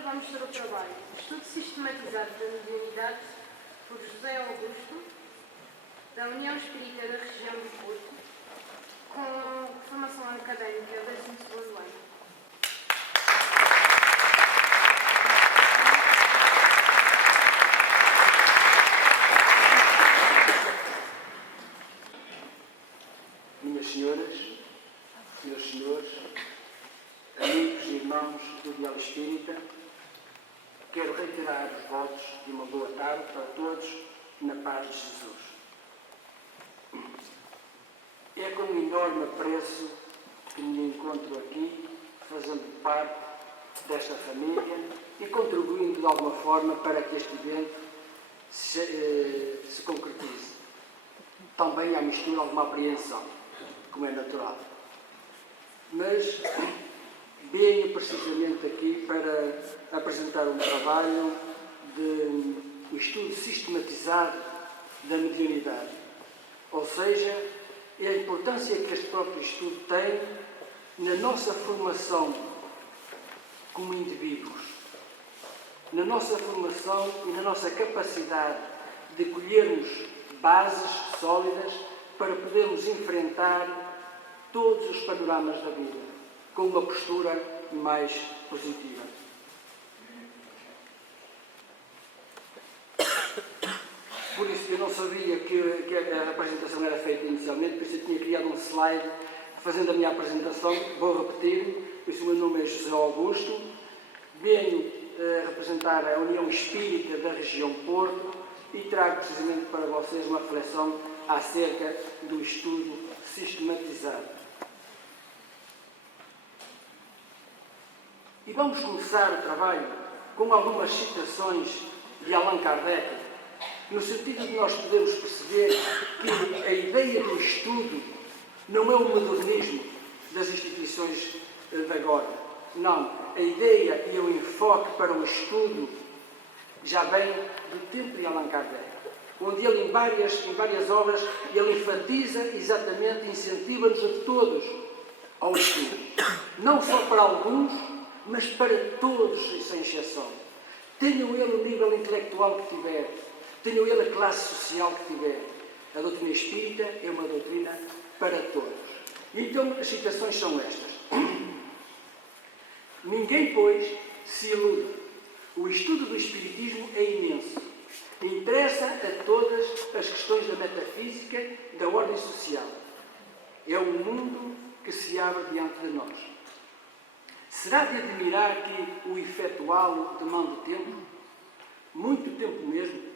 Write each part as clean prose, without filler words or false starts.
dia vamos ter o trabalho Estudo Sistematizado da Mediunidade por José Augusto, da União Espírita da Região do Porto, com formação académica 12º ano. Minhas senhoras, meus senhores, amigos e irmãos do Diálogo Espírita, quero reiterar os votos de uma boa tarde para todos, na paz de Jesus. É com um enorme apreço que me encontro aqui, fazendo parte desta família e contribuindo de alguma forma para que este evento se concretize. Também há mistura alguma apreensão, como é natural. Mas venho precisamente aqui para apresentar um trabalho de estudo sistematizado da mediunidade. Ou seja, é a importância que este próprio estudo tem na nossa formação como indivíduos, na nossa formação e na nossa capacidade de colhermos bases sólidas para podermos enfrentar todos os panoramas da vida com uma postura mais positiva. Por isso, eu não sabia que a apresentação era feita inicialmente, por isso eu tinha criado um slide fazendo a minha apresentação. Vou repetir, por isso o meu nome é José Augusto, venho representar a União Espírita da Região Porto e trago precisamente para vocês uma reflexão acerca do estudo sistematizado. E vamos começar o trabalho com algumas citações de Allan Kardec, no sentido de nós podermos perceber que a ideia do estudo não é o modernismo das instituições de agora. Não, a ideia e o enfoque para o estudo já vem do tempo de Allan Kardec, onde ele, em várias obras, ele enfatiza exatamente, incentiva-nos a todos ao estudo. Não só para alguns, mas para todos, sem exceção. Tenham ele o nível intelectual que tiver, tenham ele a classe social que tiver. A doutrina espírita é uma doutrina para todos. E então, as citações são estas. Ninguém, pois, se iluda. O estudo do Espiritismo é imenso. Interessa a todas as questões da metafísica e da ordem social. É o mundo que se abre diante de nós. Será de admirar que o efetuá-lo demanda tempo? Muito tempo mesmo.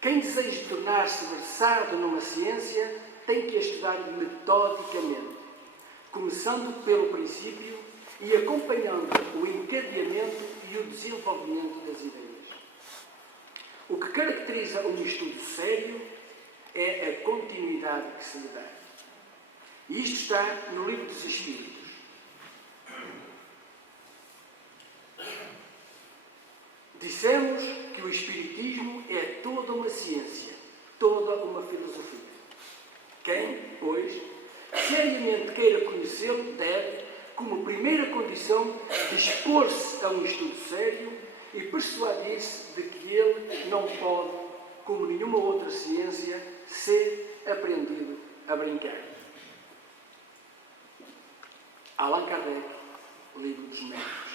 Quem deseja tornar-se versado numa ciência tem que a estudar metodicamente, começando pelo princípio e acompanhando o encadeamento e o desenvolvimento das ideias. O que caracteriza um estudo sério é a continuidade que se lhe dá. E isto está no Livro dos Espíritos. Dissemos que o Espiritismo é toda uma ciência, toda uma filosofia. Quem, pois, seriamente queira conhecê-lo, deve, como primeira condição, dispor-se a um estudo sério e persuadir-se de que ele não pode, como nenhuma outra ciência, ser aprendido a brincar. Allan Kardec, Livro dos Médicos.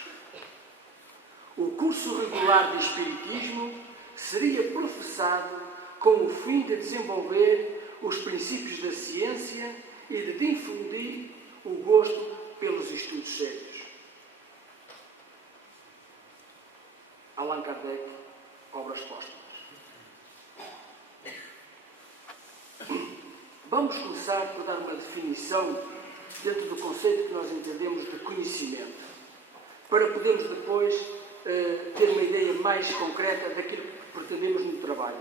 O curso regular de Espiritismo seria professado com o fim de desenvolver os princípios da ciência e de difundir o gosto pelos estudos sérios. Allan Kardec, Obras Póstumas. Vamos começar por dar uma definição dentro do conceito que nós entendemos de conhecimento, para podermos depois ter uma ideia mais concreta daquilo que pretendemos no trabalho.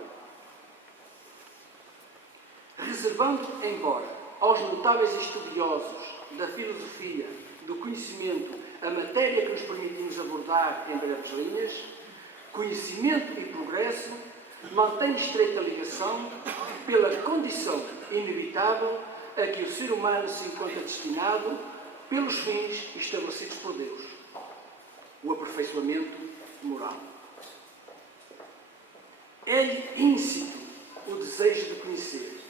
Reservando, embora, aos notáveis estudiosos da filosofia, do conhecimento, a matéria que nos permitimos abordar em breves linhas, conhecimento e progresso mantêm estreita ligação pela condição inevitável a que o ser humano se encontra destinado pelos fins estabelecidos por Deus. o aperfeiçoamento moral. É íncito o desejo de conhecer,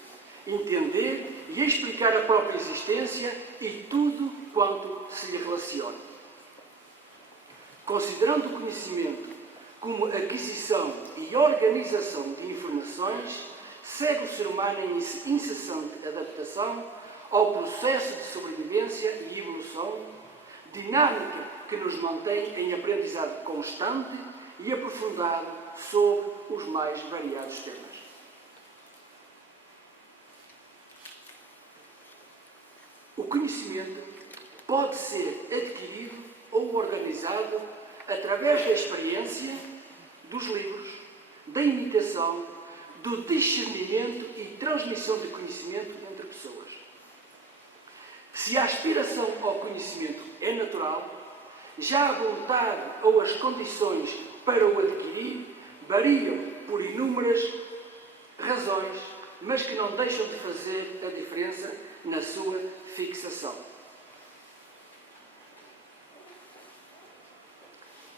entender e explicar a própria existência e tudo quanto se lhe relaciona. Considerando o conhecimento como aquisição e organização de informações, segue o ser humano em incessante adaptação ao processo de sobrevivência e evolução, dinâmica que nos mantém em aprendizado constante e aprofundado sobre os mais variados temas. O conhecimento pode ser adquirido ou organizado através da experiência, dos livros, da imitação, do discernimento e transmissão de conhecimento entre pessoas. Se a aspiração ao conhecimento é natural, já a vontade ou as condições para o adquirir variam por inúmeras razões, mas que não deixam de fazer a diferença na sua fixação.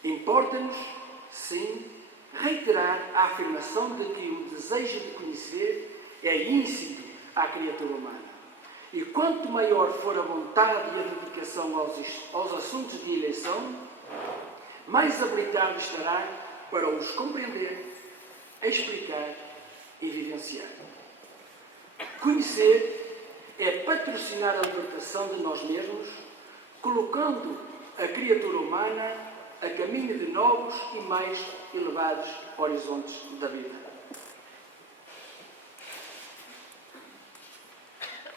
Importa-nos, sim, reiterar a afirmação de que o desejo de conhecer é íncito à criatura humana. E quanto maior for a vontade e a dedicação aos assuntos de eleição, mais habilitado estará para os compreender, explicar e vivenciar. Conhecer é patrocinar a libertação de nós mesmos, colocando a criatura humana a caminho de novos e mais elevados horizontes da vida.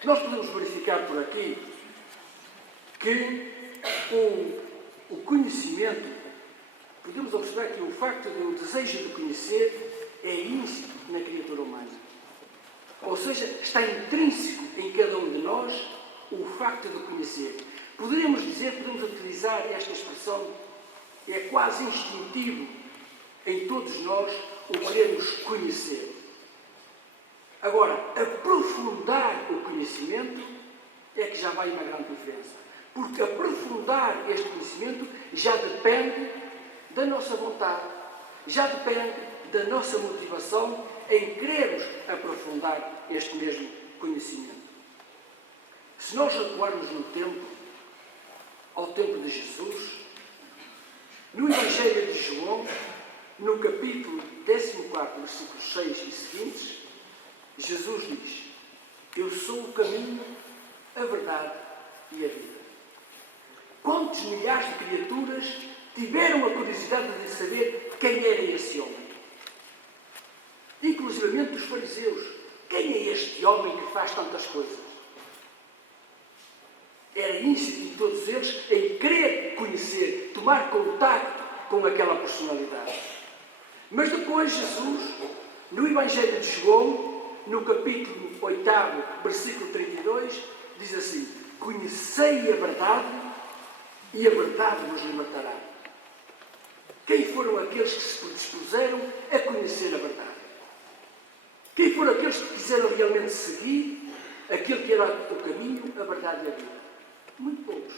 Nós podemos verificar por aqui que o conhecimento, podemos observar que o facto do desejo de conhecer é íncito na criatura humana. Ou seja, está intrínseco em cada um de nós o facto de conhecer. Podemos utilizar esta expressão, é quase instintivo em todos nós o queremos conhecer. Agora, aprofundar o conhecimento é que já vai uma grande diferença. Porque aprofundar este conhecimento já depende da nossa vontade, já depende da nossa motivação em querermos aprofundar este mesmo conhecimento. Se nós recuarmos no tempo, ao tempo de Jesus, no Evangelho de João, no capítulo 14, versículos 6 e seguintes, Jesus diz: eu sou o caminho, a verdade e a vida. Quantos milhares de criaturas tiveram a curiosidade de saber quem era esse homem? Inclusivamente os fariseus. Quem é este homem que faz tantas coisas? Era íncito de todos eles em querer conhecer, tomar contacto com aquela personalidade. Mas depois Jesus, no Evangelho de João, no capítulo 8, versículo 32, diz assim: conhecei a verdade e a verdade vos libertará. Quem foram aqueles que se predispuseram a conhecer a verdade? Quem foram aqueles que quiseram realmente seguir aquilo que era o caminho, a verdade e a vida? Muito poucos.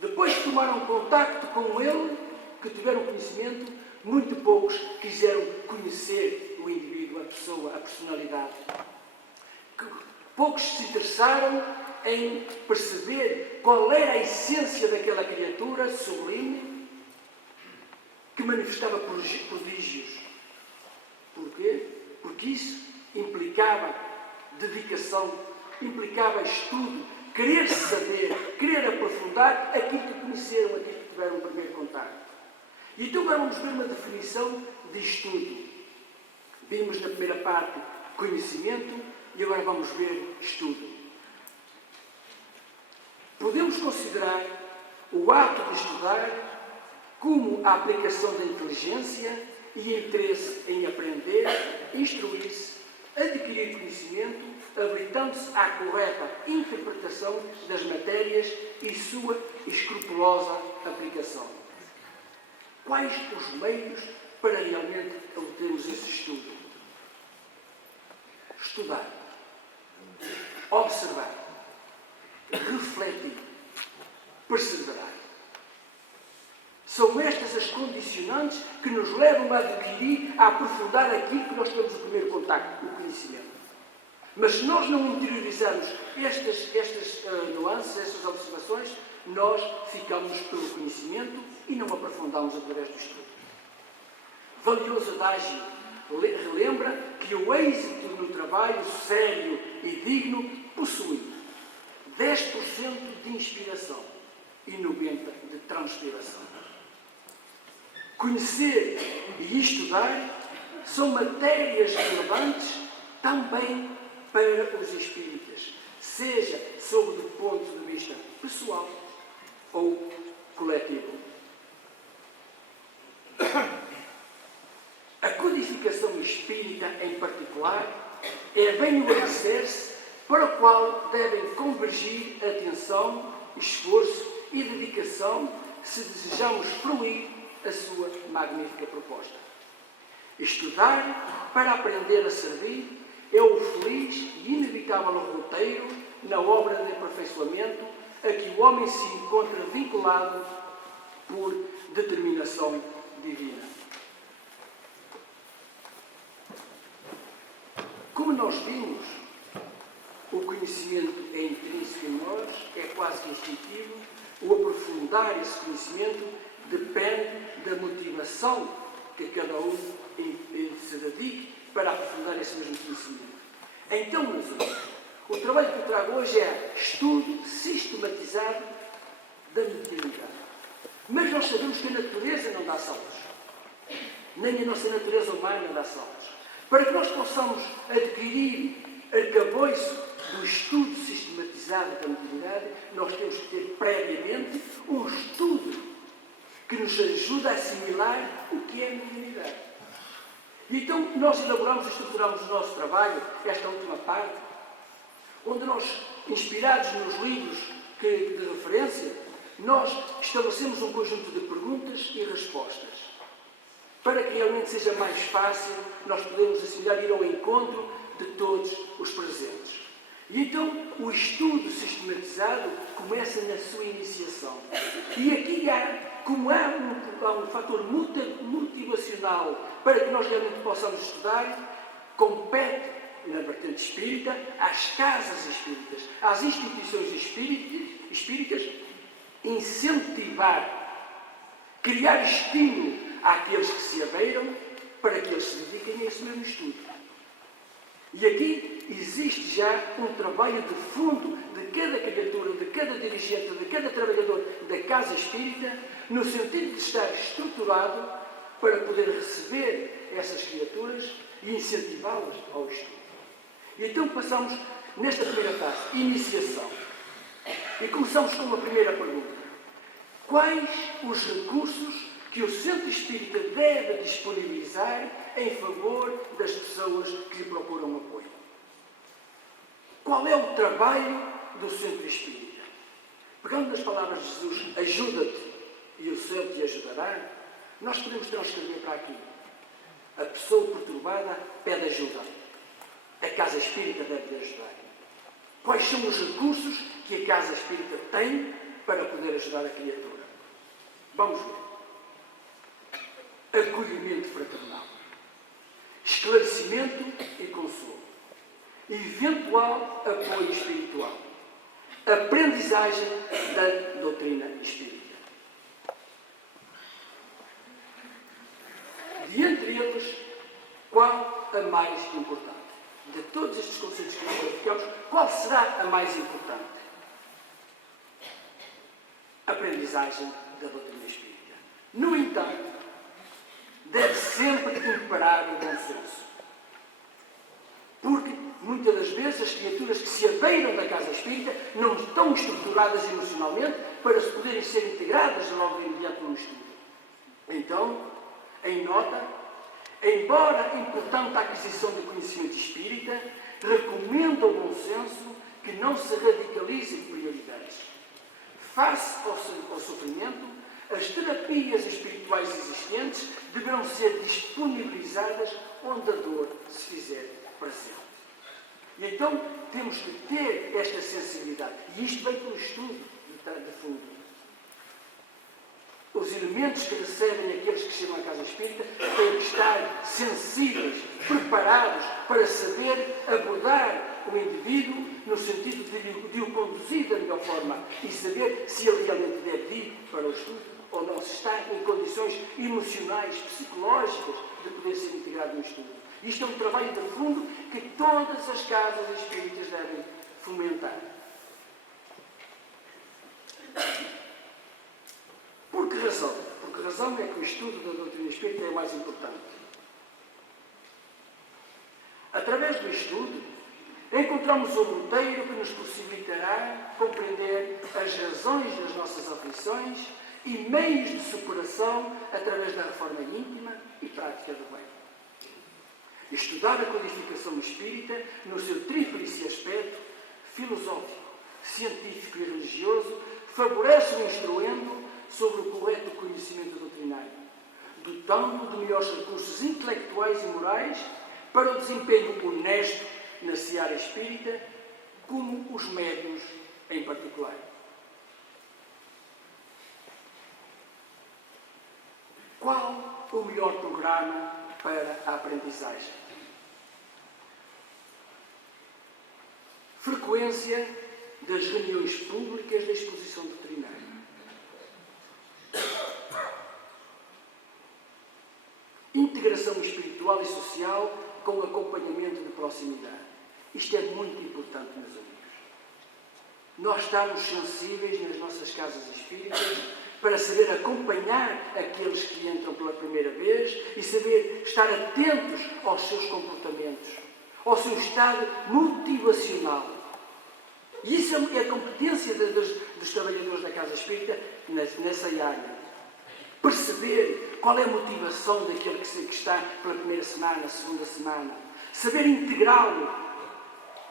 Depois que tomaram contacto com ele, que tiveram conhecimento, muito poucos quiseram conhecer o indivíduo, a pessoa, a personalidade. Poucos se interessaram em perceber qual era a essência daquela criatura sublime que manifestava prodígios. Porquê? Porque isso implicava dedicação, implicava estudo, querer saber, querer aprofundar aquilo que conheceram, aquilo que tiveram o primeiro contacto. E então agora vamos ver uma definição de estudo. Vimos na primeira parte conhecimento e agora vamos ver estudo. Podemos considerar o ato de estudar como a aplicação da inteligência e interesse em aprender, instruir-se, adquirir conhecimento, habilitando-se à correta interpretação das matérias e sua escrupulosa aplicação. Quais os meios para realmente obtermos esse estudo? Estudar, observar, refletir, perseverar. São estas as condicionantes que nos levam a adquirir, a aprofundar aquilo que nós temos o primeiro contacto, o conhecimento. Mas se nós não interiorizarmos estas nuances, estas observações, nós ficamos pelo conhecimento e não aprofundamos através do estudo. Valioso adágio relembra que o êxito no trabalho sério e digno possui 10% de inspiração e 90% de transpiração. Conhecer e estudar são matérias relevantes também para os espíritas, seja sob o ponto de vista pessoal ou coletivo. A codificação espírita, em particular, é bem o alicerce para o qual devem convergir atenção, esforço e dedicação se desejamos fruir a sua magnífica proposta. Estudar para aprender a servir é o feliz e inevitável roteiro na obra de aperfeiçoamento a que o homem se encontra vinculado por determinação divina. Como nós vimos, o conhecimento é intrínseco em nós, é quase que instintivo. O aprofundar esse conhecimento depende da motivação que cada um se dedique para aprofundar esse mesmo conhecimento. Então, meus amigos, o trabalho que eu trago hoje é estudo sistematizado da mediunidade. Mas nós sabemos que a natureza não dá saltos. Nem a nossa natureza humana dá saltos. Para que nós possamos adquirir arcabouço do estudo sistematizado da mediunidade, nós temos que ter previamente um estudo que nos ajuda a assimilar o que é a mediunidade. E então nós elaboramos e estruturamos o nosso trabalho, esta última parte, onde nós, inspirados nos livros de referência, nós estabelecemos um conjunto de perguntas e respostas, para que realmente seja mais fácil nós podermos assimilar e ir ao encontro de todos os presentes. E então o estudo sistematizado começa na sua iniciação. E aqui como há um fator motivacional para que nós realmente possamos estudar, compete na vertente espírita às casas espíritas, às instituições espíritas, incentivar, criar estímulo àqueles que se abeiram para que eles se dediquem a esse mesmo estudo. E aqui existe já um trabalho de fundo de cada criatura, de cada dirigente, de cada trabalhador da casa espírita, no sentido de estar estruturado para poder receber essas criaturas e incentivá-las ao estudo. E então passamos nesta primeira fase, iniciação. E começamos com uma primeira pergunta. Quais os recursos que o centro espírita deve disponibilizar em favor das pessoas que lhe procuram apoio? Qual é o trabalho do centro espírita? Pegando nas palavras de Jesus, ajuda-te e o céu te ajudará, nós podemos transcrever para aqui. A pessoa perturbada pede ajuda. A casa espírita deve lhe ajudar. Quais são os recursos que a casa espírita tem para poder ajudar a criatura? Vamos ver. Acolhimento fraternal, esclarecimento e consolo, eventual apoio espiritual, aprendizagem da doutrina espírita. De entre eles, qual a mais importante? De todos estes conceitos que nós verificamos, qual será a mais importante? Aprendizagem da doutrina espírita. No entanto, deve sempre imperar o bom senso. Porque, muitas das vezes, as criaturas que se abeiram da casa espírita não estão estruturadas emocionalmente para se poderem ser integradas logo de imediato no estudo. Então, em nota, embora importante a aquisição de conhecimento espírita, recomenda ao bom senso que não se radicalizem prioridades. Face ao sofrimento, as terapias espirituais existentes deverão ser disponibilizadas onde a dor se fizer presente. E então temos que ter esta sensibilidade. E isto vem pelo estudo de fundo. Os elementos que recebem aqueles que chegam à casa espírita têm que estar sensíveis, preparados para saber abordar o indivíduo no sentido de o conduzir da melhor forma e saber se ele realmente deve ir para o estudo ou não, se está em condições emocionais, psicológicas de poder ser integrado no estudo. Isto é um trabalho de fundo que todas as casas espíritas devem fomentar. Por que razão? Por que razão é que o estudo da doutrina espírita é mais importante? Através do estudo, encontramos um roteiro que nos possibilitará compreender as razões das nossas aflições e meios de superação através da reforma íntima e prática do bem. Estudar a codificação espírita no seu tríplice aspecto filosófico, científico e religioso favorece o instruendo sobre o correto conhecimento doutrinário, dotando de melhores recursos intelectuais e morais para o desempenho honesto na seara espírita, como os médiuns em particular. Qual o melhor programa para a aprendizagem? Frequência das reuniões públicas da exposição doutrinária. Integração espiritual e social com acompanhamento de proximidade. Isto é muito importante, meus amigos. Nós estamos sensíveis nas nossas casas espíritas para saber acompanhar aqueles que entram pela primeira vez e saber estar atentos aos seus comportamentos, ao seu estado motivacional. E isso é a competência dos trabalhadores da casa espírita nessa área. Perceber qual é a motivação daquele que está pela primeira semana, segunda semana. Saber integrá-lo,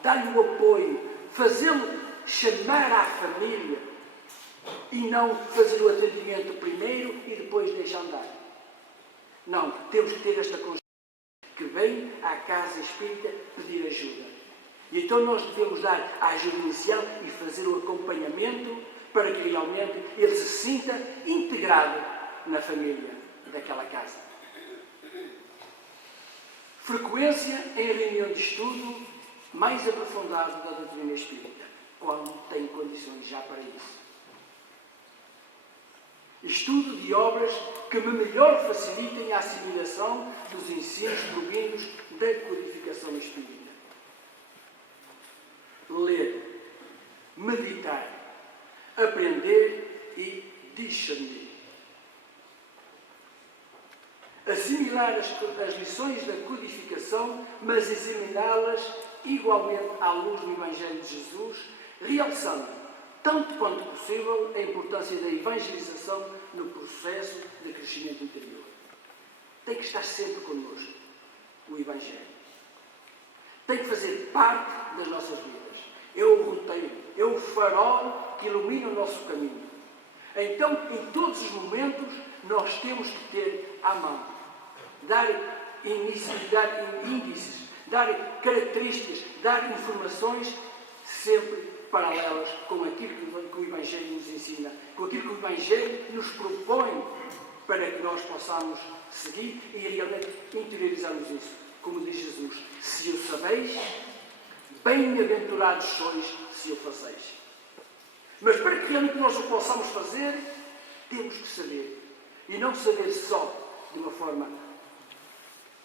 dar-lhe o apoio, fazê-lo chamar à família e não fazer o atendimento primeiro e depois deixar andar. Não, temos que ter esta consciência que vem à casa espírita pedir ajuda. E então nós devemos dar a ajuda inicial e fazer o acompanhamento para que realmente ele se sinta integrado na família daquela casa. Frequência em reunião de estudo mais aprofundado da doutrina espírita, quando tem condições já para isso. Estudo de obras que me melhor facilitem a assimilação dos ensinos provindos da codificação espírita. Ler, meditar, aprender e discernir. Assimilar as lições da codificação, mas examiná-las igualmente à luz do Evangelho de Jesus, realçando, tanto quanto possível, a importância da evangelização no processo de crescimento interior. Tem que estar sempre connosco o Evangelho. Tem que fazer parte das nossas vidas. É o roteiro, é o farol que ilumina o nosso caminho. Então, em todos os momentos, nós temos que ter à mão, dar índices, dar características, dar informações sempre paralelas com aquilo que o Evangelho nos ensina, com aquilo que o Evangelho nos propõe para que nós possamos seguir e realmente interiorizarmos isso. Como diz Jesus, se o sabeis, bem-aventurados sois se o fazeis. Mas para que realmente nós o possamos fazer, temos que saber. E não saber só de uma forma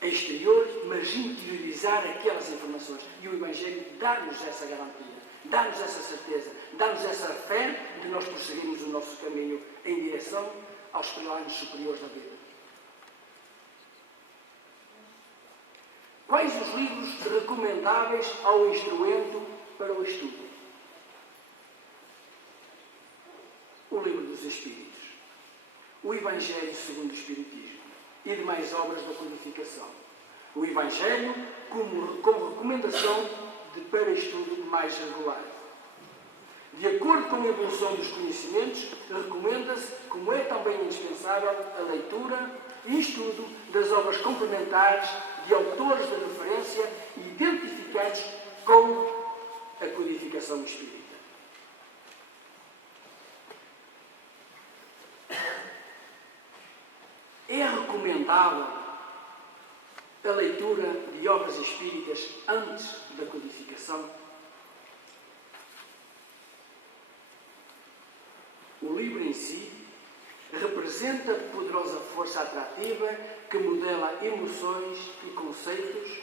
exterior, mas interiorizar aquelas informações. E o Evangelho dá-nos essa garantia, dá-nos essa certeza, dá-nos essa fé de nós prosseguirmos o nosso caminho em direção aos planos superiores da vida. Quais os livros recomendáveis ao instrumento para o estudo? O Livro dos Espíritos, o Evangelho segundo o Espiritismo e demais obras da codificação. O Evangelho como recomendação para estudo mais regular. De acordo com a evolução dos conhecimentos, recomenda-se, como é também indispensável, a leitura e estudo das obras complementares de autores de referência identificados com a codificação espírita. recomendavam a leitura de obras espíritas antes da codificação? O livro em si representa poderosa força atrativa que modela emoções e conceitos,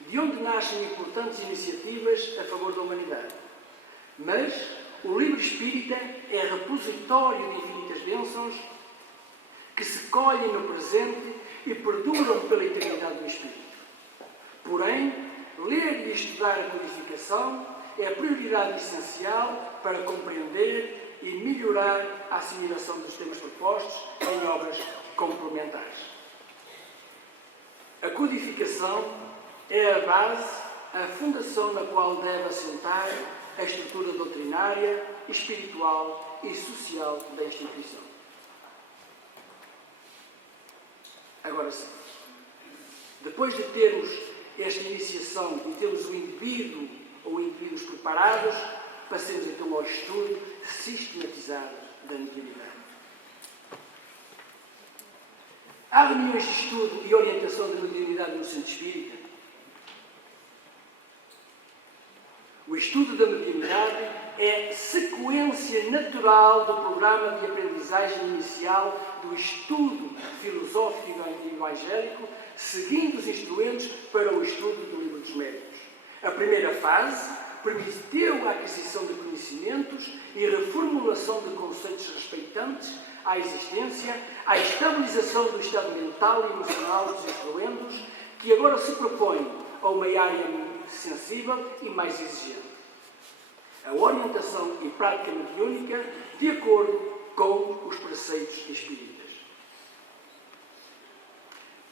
de onde nascem importantes iniciativas a favor da humanidade. Mas o livro espírita é repositório de infinitas bênçãos que se colhem no presente e perduram pela eternidade do Espírito. Porém, ler e estudar a codificação é a prioridade essencial para compreender e melhorar a assimilação dos temas propostos em obras complementares. A codificação é a base, a fundação na qual deve assentar a estrutura doutrinária, espiritual e social da instituição. Agora sim, depois de termos esta iniciação e termos o indivíduo ou indivíduos preparados, passemos então ao estudo sistematizado da mediunidade. Há reuniões de estudo e orientação da mediunidade no Centro Espírita. O estudo da mediunidade é sequência natural do programa de aprendizagem inicial do estudo filosófico e evangélico, seguindo os instrumentos para o estudo do Livro dos Médiuns. A primeira fase permitiu a aquisição de conhecimentos e reformulação de conceitos respeitantes à existência, à estabilização do estado mental e emocional dos instrumendos, que agora se propõe a uma área sensível e mais exigente. A orientação e prática mediúnica de acordo com os preceitos espíritas.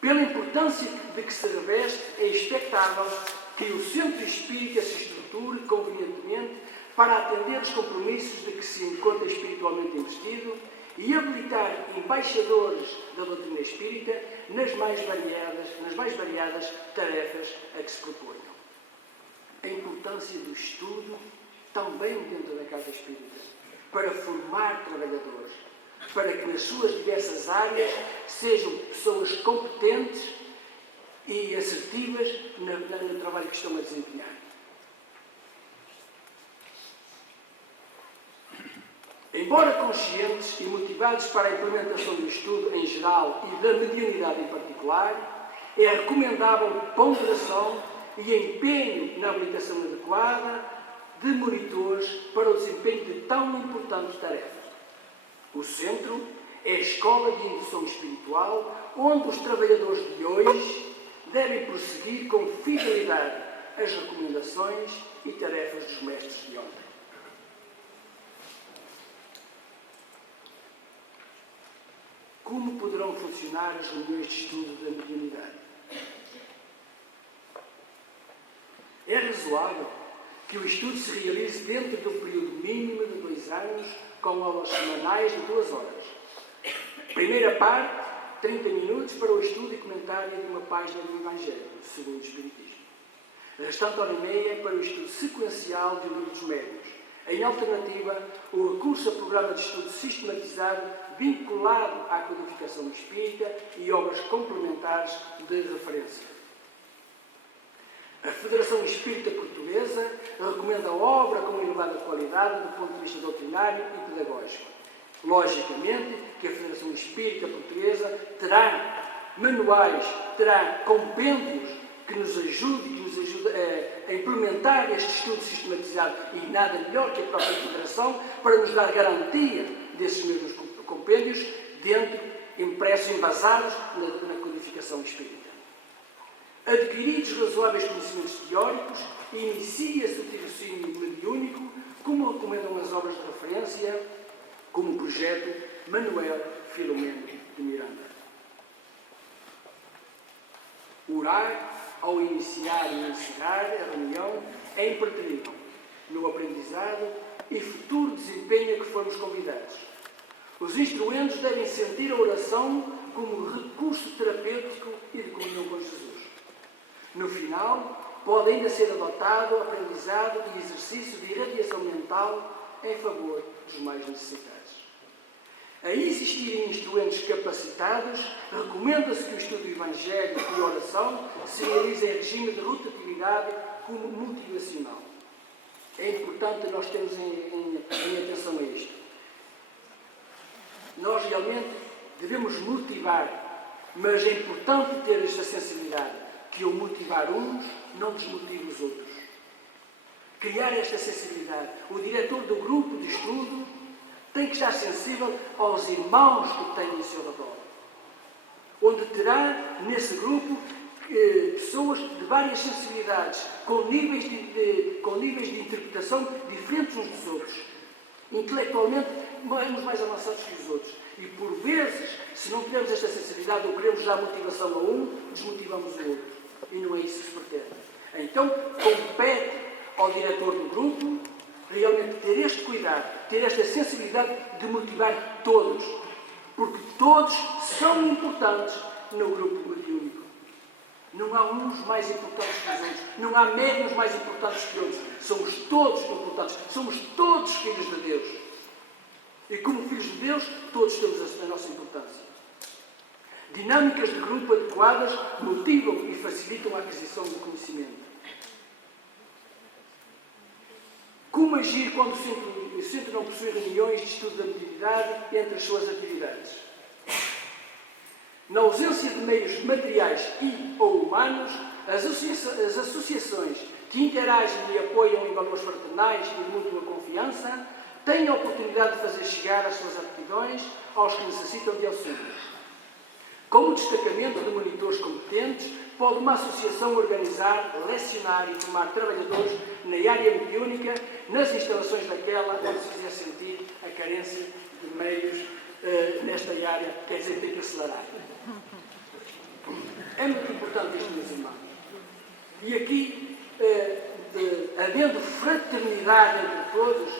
Pela importância de que se reveste, é expectável que o Centro Espírita se estruture convenientemente para atender os compromissos de que se encontra espiritualmente investido e habilitar embaixadores da doutrina espírita nas mais variadas tarefas a que se proponham. A importância do estudo também dentro da Casa Espírita, para formar trabalhadores, para que nas suas diversas áreas sejam pessoas competentes e assertivas no trabalho que estão a desempenhar. Embora conscientes e motivados para a implementação do estudo em geral e da mediunidade em particular, é recomendável ponderação e empenho na habilitação adequada de monitores para o desempenho de tão importante tarefa. O Centro é a escola de indução espiritual onde os trabalhadores de hoje devem prosseguir com fidelidade as recomendações e tarefas dos mestres de ontem. Como poderão funcionar as reuniões de estudo da mediunidade? É razoável que o estudo se realize dentro de um período mínimo de 2 anos, com aulas semanais de 2 horas. Primeira parte, 30 minutos para o estudo e comentário de uma página do Evangelho, segundo o Espiritismo. A restante hora e meia para o estudo sequencial do Livro dos Médiuns. Em alternativa, o recurso a programa de estudo sistematizado vinculado à codificação espírita e obras complementares de referência. A Federação Espírita Portuguesa recomenda a obra com elevada qualidade do ponto de vista doutrinário e pedagógico. Logicamente que a Federação Espírita Portuguesa terá manuais, terá compêndios que nos ajude a implementar este estudo sistematizado e nada melhor que a própria Federação para nos dar garantia desses mesmos compêndios impressos, embasados na codificação espírita. Adquiridos razoáveis conhecimentos teóricos, inicia-se o tirocínio mediúnico, como recomendam as obras de referência, como o projeto Manuel Filomeno de Miranda. Orar ao iniciar e encerrar a reunião é impertrível no aprendizado e futuro desempenho a que fomos convidados. Os instrumendos devem sentir a oração como recurso terapêutico e de comunhão com Jesus. No final, pode ainda ser adotado, aprendizado e exercício de irradiação mental em favor dos mais necessitados. A existirem instrumentos capacitados, recomenda-se que o estudo do Evangelho e a oração se realize em regime de rotatividade como motivacional. É importante nós termos em atenção a isto. Nós realmente devemos motivar, mas é importante ter esta sensibilidade, que ao motivar uns, não desmotive os outros. Criar esta sensibilidade. O diretor do grupo de estudo tem que estar sensível aos irmãos que tem em seu redor, onde terá, nesse grupo, pessoas de várias sensibilidades, com níveis de interpretação diferentes uns dos outros. Intelectualmente, uns mais avançados que os outros. E, por vezes, se não tivermos esta sensibilidade ou queremos dar motivação a um, desmotivamos o outro. E não é isso que se pretende. Então, compete ao diretor do grupo realmente ter este cuidado, ter esta sensibilidade de motivar todos. Porque todos são importantes no grupo mediúnico. Não há uns mais importantes que os outros. Não há médiuns mais importantes que outros. Somos todos importantes. Somos todos filhos de Deus. E como filhos de Deus, todos temos a nossa importância. Dinâmicas de grupo adequadas motivam e facilitam a aquisição do conhecimento. Como agir quando o centro não possui reuniões de estudo da mediunidade entre as suas atividades? Na ausência de meios materiais e ou humanos, as associações que interagem e apoiam em valores fraternais e de mútua confiança têm a oportunidade de fazer chegar as suas aptidões aos que necessitam de auxílio. Como destacamento de monitores competentes, pode uma associação organizar, lecionar e formar trabalhadores na área mediúnica, nas instalações daquela onde se fizer sentir a carência de meios nesta área, quer dizer, tem que acelerar. É muito importante isto, meus irmãos. E aqui, havendo fraternidade entre todos,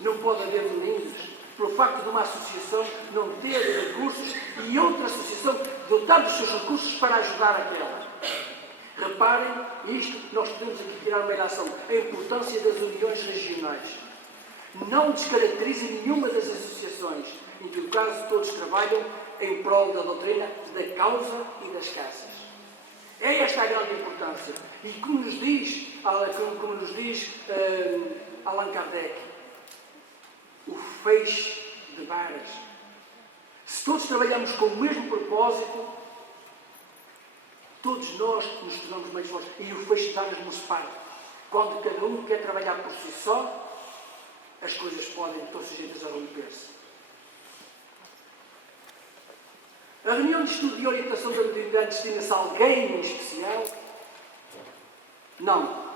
não pode haver meninos, pelo facto de uma associação não ter recursos e outra associação dotar dos seus recursos para ajudar aquela. Reparem, isto nós podemos aqui tirar uma ilação, a importância das uniões regionais. Não descaracteriza nenhuma das associações, em todo caso todos trabalham em prol da doutrina, da causa e das caças. É esta a grande importância. E como nos diz Allan Kardec, o feixe de varas. Se todos trabalhamos com o mesmo propósito, todos nós nos tornamos mais fortes. E o feixe de varas não se parte. Quando cada um quer trabalhar por si só, as coisas podem, todos sujeitas a romper-se. A reunião de estudo e orientação da mediunidade destina-se a alguém em especial? Não.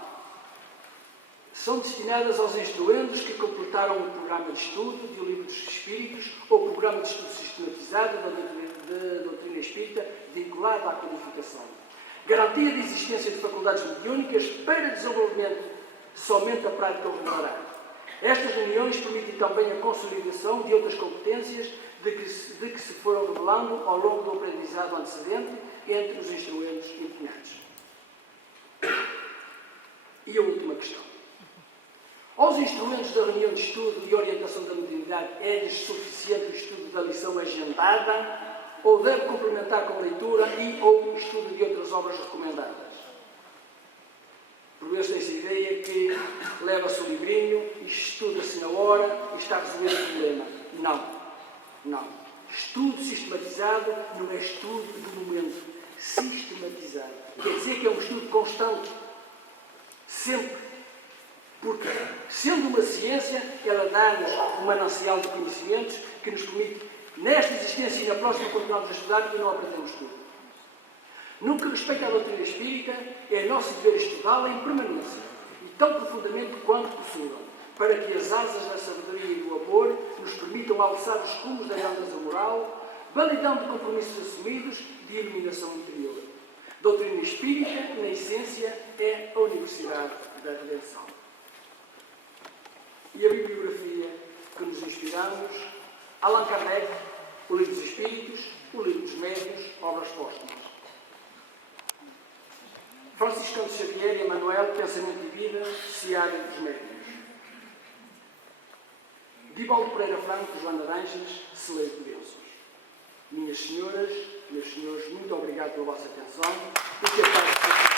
São destinadas aos instruendos que completaram o programa de estudo de O Livro dos Espíritos ou o programa de estudo sistematizado da doutrina espírita vinculado à codificação. Garantia de existência de faculdades mediúnicas para desenvolvimento somente da prática regular. Estas reuniões permitem também a consolidação de outras competências de que se foram revelando ao longo do aprendizado antecedente entre os instrumentos empenhados. E a última questão. Aos instrumentos da reunião de estudo e orientação da mediunidade é-lhes suficiente o estudo da lição agendada ou deve complementar com leitura e ou estudo de outras obras recomendadas? Por vezes tem-se a ideia que leva-se o livrinho e estuda-se na hora e está resolvido o problema. Não. Não. Estudo sistematizado não é estudo de momento. Sistematizado. Quer dizer que é um estudo constante. Sempre. Porque, sendo uma ciência, ela dá-nos um manancial de conhecimentos que nos permite, nesta existência e na próxima, continuarmos a estudar e não aprendemos tudo. No que respeita à doutrina espírita, é nosso dever estudá-la em permanência e tão profundamente quanto possível, para que as asas da sabedoria e do amor nos permitam alçar os cumes da grandeza moral, validando compromissos assumidos de iluminação interior. Doutrina espírita, na essência, é a Universidade da Redenção. E a bibliografia que nos inspiramos: Allan Kardec, O Livro dos Espíritos, O Livro dos Médiuns, Obras Póstumas. Franciscano de Xavier e Emmanuel, Pensamento e Vida, Seara dos Médiuns. Divaldo Pereira Franco, Joana de Ângeles, Celeiro de Bênçãos. Minhas senhoras, meus senhores, muito obrigado pela vossa atenção.